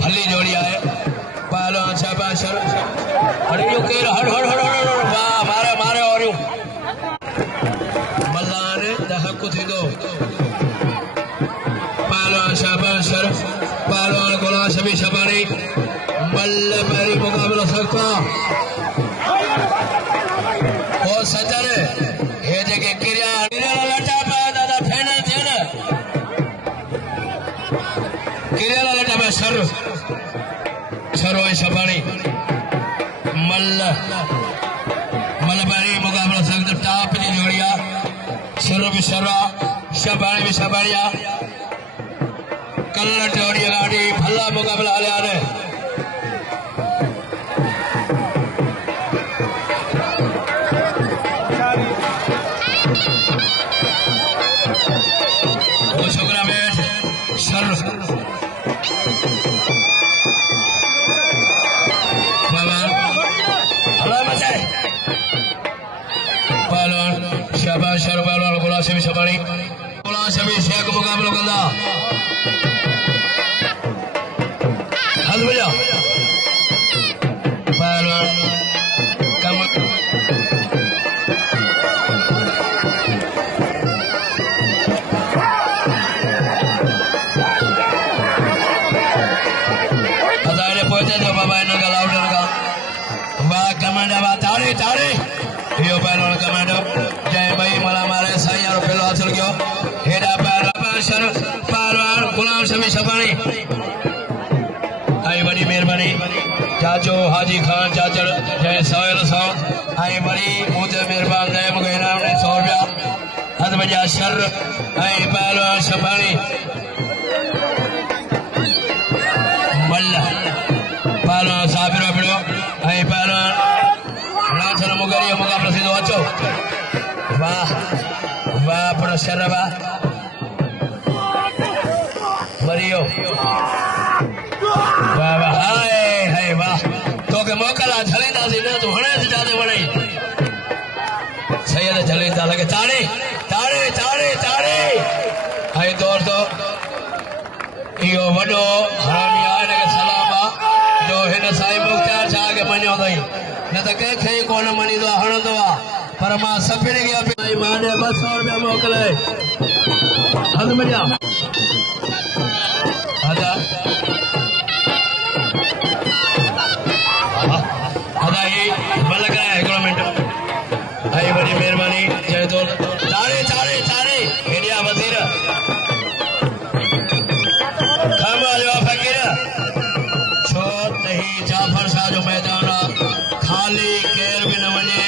भली जोड़ी है पहलवान शाबाश अरे यो केर हट हट हट हट वाह मारे मारे और यूं मल्लान दहक थी दो पहलवान शाबाश पहलवान गुलाम शबी शबानी मल्ल मेरी मुकाबला सकता और सजर ये जगह क्रिया लटा पे दादा फेने थे ना क्रिया लटा पे सर शबानी मल्ल मलबारी मुकाबला सकता टॉप की जोड़िया शर्र भी शर्रा शबानी भी शबानिया कल जोड़िया गाड़ी भला मुकाबला ले आ रहे शुक्र में सर पहलवान शाबाश शर पहलवान गुलाम शबी शबानी गुलाम शबी शेख मुकाबला करदा हल बजा पहलवान कम तारे तारे यो पहलवान कमांडो जय भाई मला मारे साईं और पहलो हासिल कियो हेडा पहलवान शर पहलवान गुलाम शबी शबानी आई बड़ी मेहरबानी चाचो हाजी खान चाचर जय सोहेल सौ आई बड़ी मुझे मेहरबान गए मुझे इनाम ने 100 रुपया हद बजा शर आई पहलवान शबानी मल्ला पहलवान साबिर पड़ो आई पहलवान मुगरिया मुकाबला सीधो अचो वाह वाह पर शरबा मरियो वाह वाह हाय हाय वाह तो के मोकला झलेंदा सी न तो हणे से जादे वणई सैयद झलेंदा लगे ताड़े ताड़े ताड़े ताड़े हाय दोस्तो इयो वडो हरामिया ने सलाम जो हिन साईं मुख्तार छा के मन्यो दई न त कंहिंखे कोन मञींदो आहे हणंदो आहे पर मां सभिनी खे अपील मां ॾे 200 रुपया मोकिले हल मजा अदा अदा ही बलक है हिकिड़ो मिंट आई वॾी महिरबानी जय तो तारे तारे तारे हेडिया वज़ीर खंबा जो फ़कीर छो त ही जाफर शाह जो मैदान आहे खाली केर भी न वने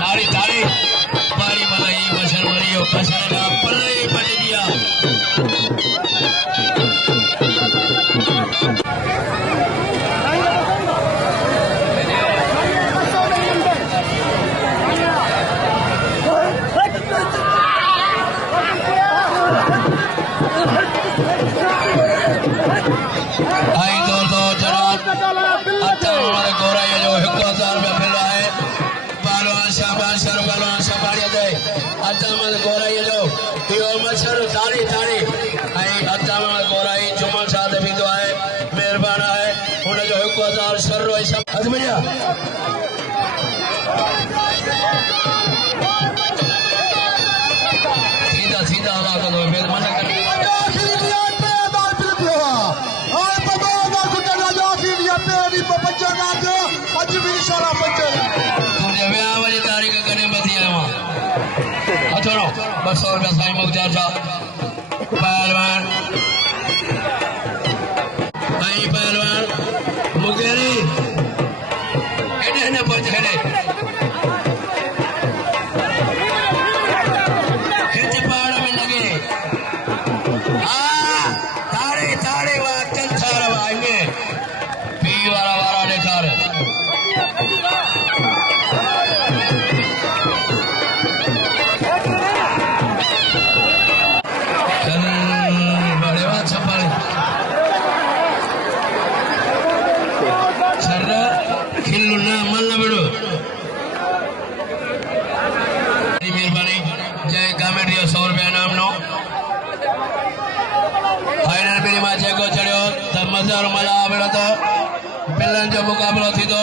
नारी तारी बारी मलाई बशर मरियो बशर पल्ले पट दिया आई दोस्तों जनाब अच्छा हमारे गोरा ये जो 1000 रुपया मिल रहा है पहलवान शाबाश शर पहलवान शबाड़िया दे अच्छा हमारे गोरा ये जो यो मशर तारी तारी आई अच्छा हमारे गोरा ये जुम्मन साहब भी तो है मेहरबान है उन्हें जो 1000 शर रो सब हज भैया सीधा सीधा हवा कर दो मेरे मन कर छोड़ो 200 रुपया साईं मुख्तार छा पहलवान आई पहलवान मुगेरी हेडे हेडे पहुंच हेडे हिच पहाड़ में लगे तारे तारे वाह कंथार वांगे पी वाला वारा देखार खिल्लू ना मन न बिड़ो मेहरबानी जय कमेटी 100 रुपया नाम नो फाइनल पेरी में जेको चढ़ियो त मज़ो मला आवेलो तो पिलन जो मुकाबलो थी तो